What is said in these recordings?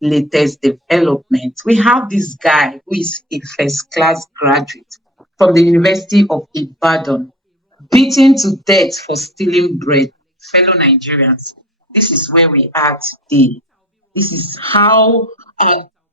latest development. We have this guy who is a first class graduate from the University of Ibadan, beaten to death for stealing bread. Fellow Nigerians, this is where we are today. This is how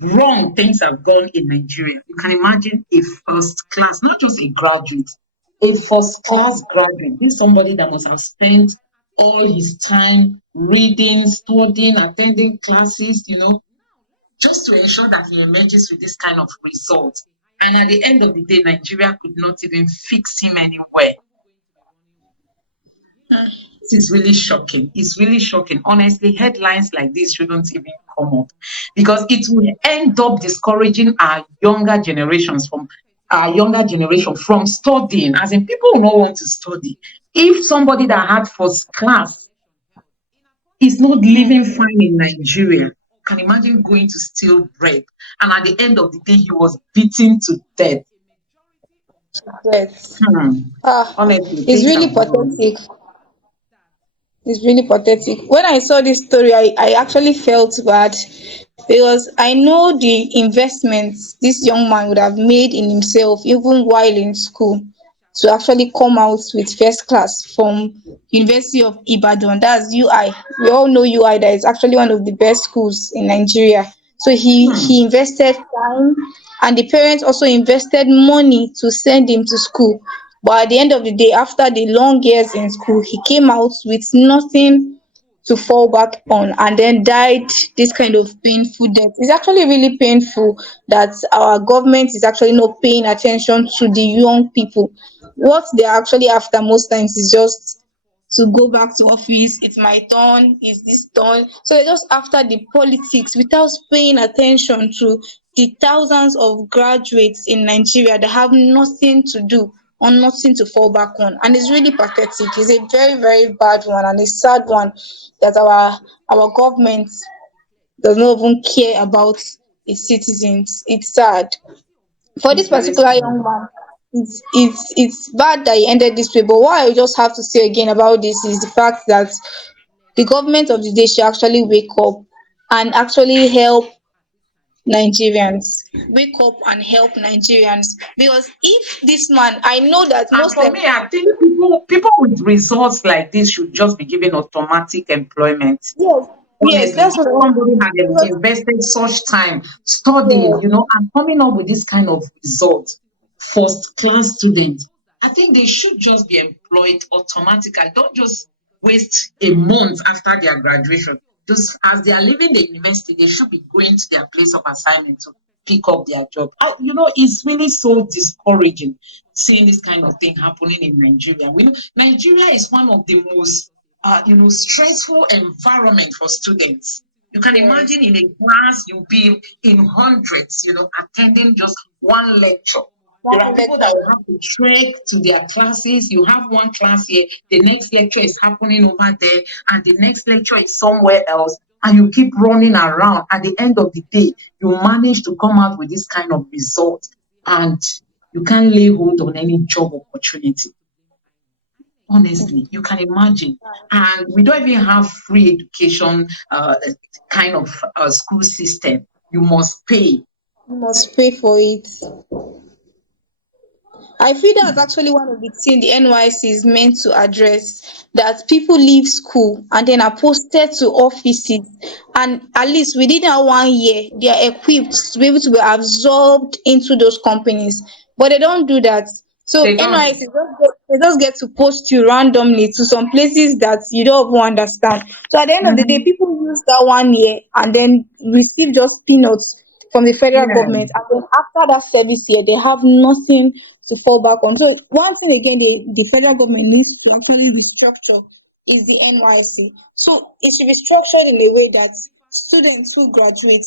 wrong things have gone in Nigeria. You can imagine a first class, not just a graduate, a first class graduate. This is somebody that must have spent all his time reading, studying, attending classes, just to ensure that he emerges with this kind of result. And at the end of the day, Nigeria could not even fix him anywhere. This is really shocking. It's really shocking. Honestly, headlines like this shouldn't even come up because it will end up discouraging our younger generation from studying. As in, people will not want to study. If somebody that had first class is not living fine in Nigeria, can imagine going to steal bread, and at the end of the day, he was beaten to death. Yes. Honestly, It's things really have gone. pathetic. It's really pathetic. When I saw this story, I actually felt bad because I know the investments this young man would have made in himself even while in school to actually come out with first class from University of Ibadan. That's UI. We all know UI that is actually one of the best schools in Nigeria. So he Hmm. invested time and the parents also invested money to send him to school. But at the end of the day, after the long years in school, he came out with nothing to fall back on and then died this kind of painful death. It's actually really painful that our government is actually not paying attention to the young people. What they're actually after most times is just to go back to office. It's my turn, is this turn. So they're just after the politics without paying attention to the thousands of graduates in Nigeria that have nothing to do or nothing to fall back on. And it's really pathetic. It's a very, very bad one and a sad one that our government does not even care about its citizens. It's sad. For this It's really particular sad. young man, it's bad that he ended this way. But what I just have to say again about this is the fact that the government of the day should actually wake up and actually help Nigerians. Wake up and help Nigerians. Because if this man, I know that And most for times, me, I think people with results like this should just be given automatic employment. yes, yes, Honestly, that's if what I want somebody to had because invested such time studying, yeah, and coming up with this kind of result, first class students, I think they should just be employed automatically. Don't just waste a month after their graduation. Just as they are leaving the university, they should be going to their place of assignment to pick up their job. It's really so discouraging seeing this kind of thing happening in Nigeria. We know Nigeria is one of the most stressful environment for students. You can yes, imagine in a class, you'll be in hundreds, attending just one lecture. There are one people that lecture. will have to trek to their classes. You have one class here, the next lecture is happening over there, and the next lecture is somewhere else. And you keep running around. At the end of the day, you manage to come out with this kind of result, and you can't lay hold on any job opportunity. Honestly, you can imagine. And we don't even have free education kind of school system. You must pay. You must pay for it. I feel that's actually one of the things the NYC is meant to address. That people leave school and then are posted to offices, and at least within that 1 year, they are equipped to be able to be absorbed into those companies. But they don't do that. So They don't. NYC they just get to post you randomly to some places that you don't even understand. So at the end of the day, Mhm. people use that 1 year and then receive just peanuts from the federal Yeah. government, and then after that service year they have nothing to fall back on. So one thing again the federal government needs to actually restructure is the NYC. So it should be structured in a way that students who graduate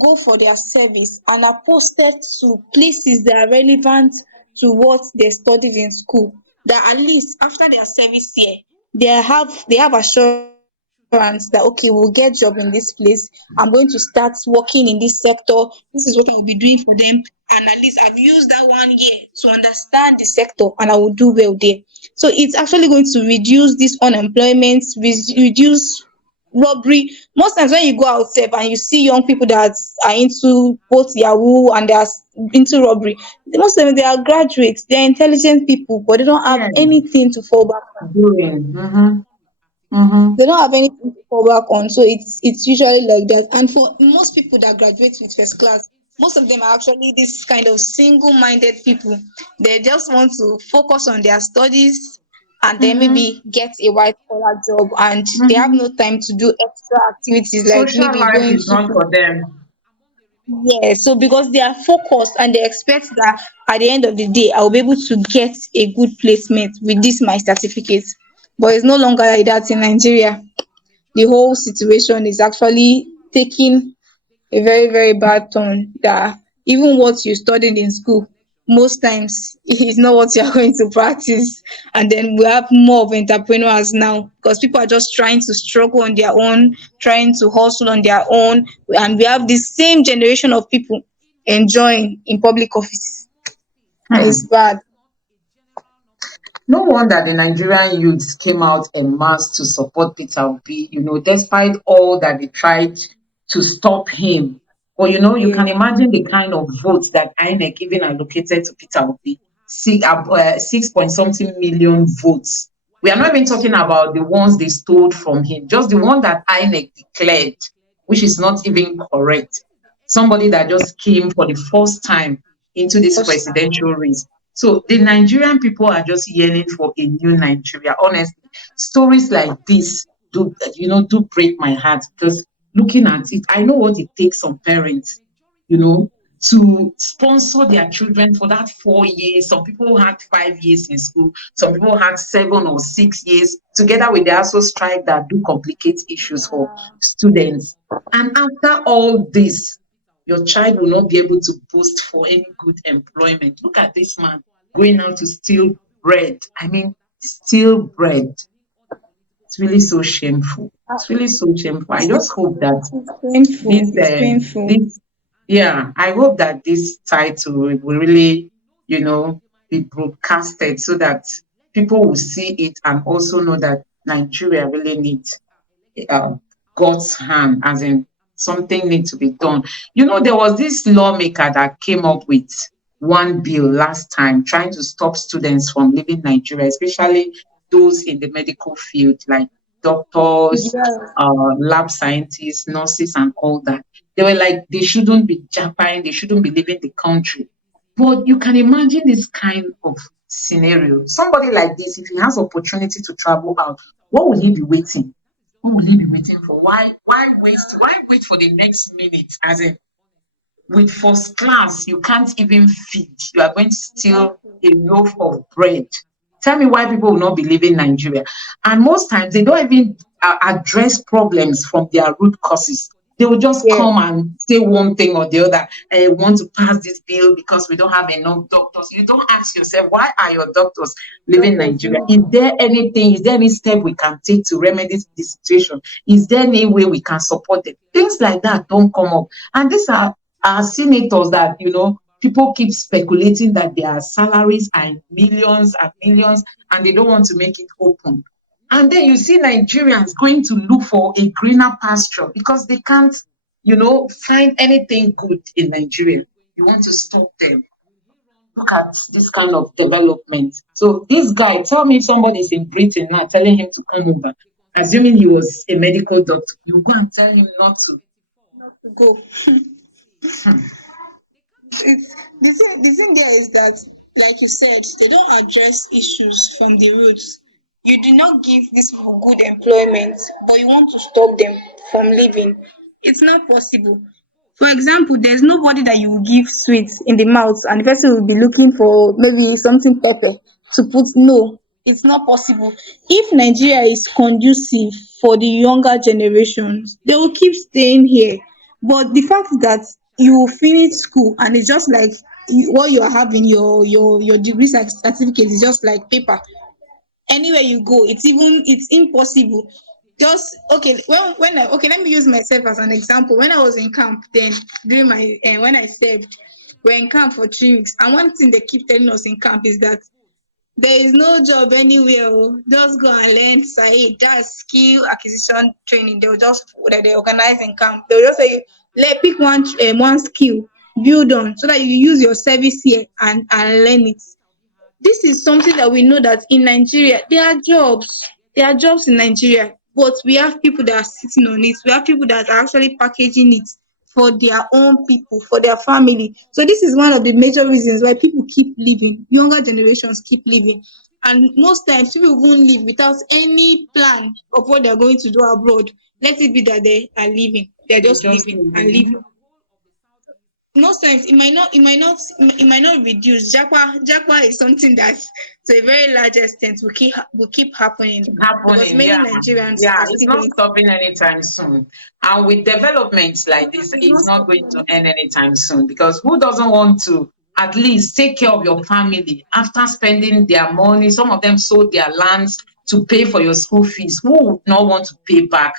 go for their service and are posted to places that are relevant to what they studied in school. That at least after their service year, they have assurance that okay, we'll get job in this place. I'm going to start working in this sector. This is what I'll be doing for them. And at least I've used that 1 year to understand the sector and I will do well there. So it's actually going to reduce this unemployment, reduce robbery. Most times when you go out sef and you see young people that are into both yahoo and they are into robbery, most of them they are graduates, they are intelligent people, but they don't have Yeah. anything to fall back on. Doing. Mm-hmm. Mm-hmm. They don't have anything to fall back on, so it's usually like that. And for most people that graduate with first class, most of them are actually this kind of single-minded people. They just want to focus on their studies and then Mm-hmm. maybe get a white collar job, and they have Mm-hmm. no time to do extra activities like Social maybe life going is not to. for them. Yeah, so because they are focused and they expect that at the end of the day, I will be able to get a good placement with this my certificate. But it's no longer like that in Nigeria. The whole situation is actually taking a very, very bad turn that even what you studied in school, most times is not what you are going to practice. And then we have more of entrepreneurs now because people are just trying to struggle on their own, trying to hustle on their own. And we have the same generation of people enjoying in public office. And it's Hmm. bad. No wonder the Nigerian youths came out en masse to support Peter Obi, despite all that they tried to stop him. But you can Yeah. imagine the kind of votes that INEC even allocated to Peter Obi, 6 point something million votes. We are not even talking about the ones they stole from him, just the one that INEC declared, which is not even correct. Somebody that just came for the first time into this First time. presidential race. So the Nigerian people are just yearning for a new Nigeria. Honestly, stories like this do break my heart because looking at it, I know what it takes some parents, you know, to sponsor their children for that 4 years. Some people had 5 years in school. Some people had 7 or 6 years, together with the ASO strike that do complicate issues for students. And after all this, your child will not be able to boast for any good employment. Look at this man going out to steal bread. I mean, steal bread. It's really so shameful. It's really so shameful. I just hope that It's painful. this, It's painful. this, yeah, I hope that this title will really, you know, be broadcasted so that people will see it and also know that Nigeria really needs uh, God's hand, as in something needs to be done. There was this lawmaker that came up with one bill last time trying to stop students from leaving Nigeria, especially those in the medical field, like doctors, Yeah. lab scientists, nurses, and all that. They were like, they shouldn't be jumping, they shouldn't be leaving the country. But you can imagine this kind of scenario. Somebody like this, if he has opportunity to travel out, what will he be waiting? What will he be waiting for? Why wait for the next minute? As in, with first class, you can't even feed. You are going to steal Exactly. a loaf of bread. Tell me why people will not be leaving Nigeria. And most times, they don't even address problems from their root causes. They will just Yeah. come and say one thing or the other. I want to pass this bill because we don't have enough doctors. You don't ask yourself, why are your doctors leaving Doctors Nigeria? Is there any step we can take to remedy this situation? Is there any way we can support them? Things like that don't come up. And these are senators that people keep speculating that their salaries are in millions and millions, and they don't want to make it open. And then you see Nigerians going to look for a greener pasture because they can't find anything good in Nigeria. You want to stop them. Look at this kind of development. So this guy, tell me, if somebody's in Britain now telling him to come over, assuming he was a medical doctor, you go and tell him not to. go. It's the thing there is that, like you said, they don't address issues from the roots. You do not give these people good employment, but you want to stop them from living. It's not possible. For example, there's nobody that you will give sweets in the mouth and the person will be looking for maybe something pepper to put. No, it's not possible. If Nigeria is conducive for the younger generations, they will keep staying here. But the fact that you will finish school and it's just like what you are having, your degree certificate is just like paper. Anywhere you go, it's impossible. Just okay, okay, let me use myself as an example. When I was in camp, then during my when I served, we're in camp for 3 weeks, and one thing they keep telling us in camp is that there is no job anywhere. Oh. Just go and learn Said. That's skill acquisition training. They will just they organize in camp. They will just say, let pick one skill, build on, so that you use your service here and learn it. This is something that we know that in Nigeria there are jobs. There are jobs in Nigeria, but we have people that are sitting on it. We have people that are actually packaging it for their own people, for their family. So this is one of the major reasons why people keep leaving. Younger generations keep leaving. And most times people won't leave without any plan of what they're going to do abroad. Let it be that they are leaving. They're They just just leaving and leaving. leaving. Most times it might not reduce. Japa is something that to a very large extent will keep happening because Happening. many Yeah, Nigerians yeah, are it's still not going stopping anytime soon. And with developments like this, it's not it's not stopping going to them. end anytime soon, because who doesn't want to at least take care of your family after spending their money? Some of them sold their lands to pay for your school fees. Who would not want to pay back?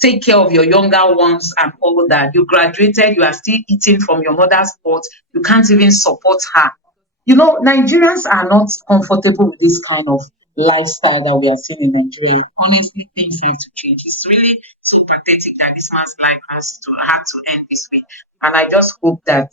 Take care of your younger ones and all that. You graduated, you are still eating from your mother's pot. You can't even support her. Nigerians are not comfortable with this kind of lifestyle that we are seeing in Nigeria. Honestly, things have to change. It's really so pathetic that this man's life has to have to end this way. And I just hope that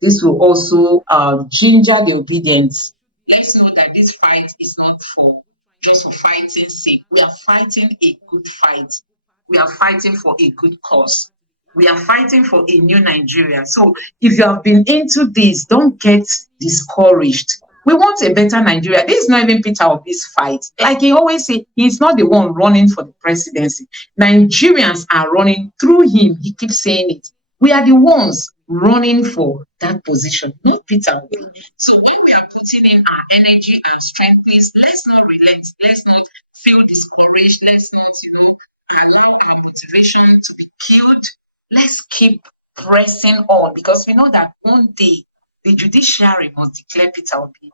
this will also ginger the obedience. Let's know that this fight is not for just for fighting sake. We are fighting a good fight. We are fighting for a good cause. We are fighting for a new Nigeria. So if you have been into this, don't get discouraged. We want a better Nigeria. This is not even Peter Obi's fight. Like he always say, he's not the one running for the presidency. Nigerians are running through him. He keeps saying it. We are the ones running for that position, not Peter Obi. So when we are putting in our energy and strength, please let's not relent. Let's not feel discouraged. Let's not, allow our motivation to be killed. Let's keep pressing on, because we know that one day the judiciary must declare Peter Obi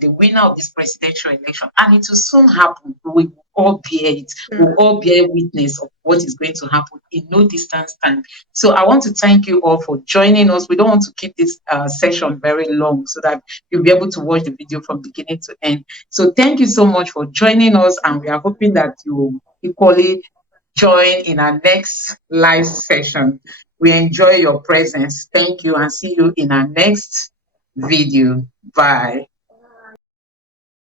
the winner of this presidential election, and it will soon happen. We will all bear it. We will all bear witness of what is going to happen in no distance time. So I want to thank you all for joining us. We don't want to keep this session very long, so that you'll be able to watch the video from beginning to end. So thank you so much for joining us, and we are hoping that you will equally join in our next live session. We enjoy your presence. Thank you, and see you in our next video. Bye.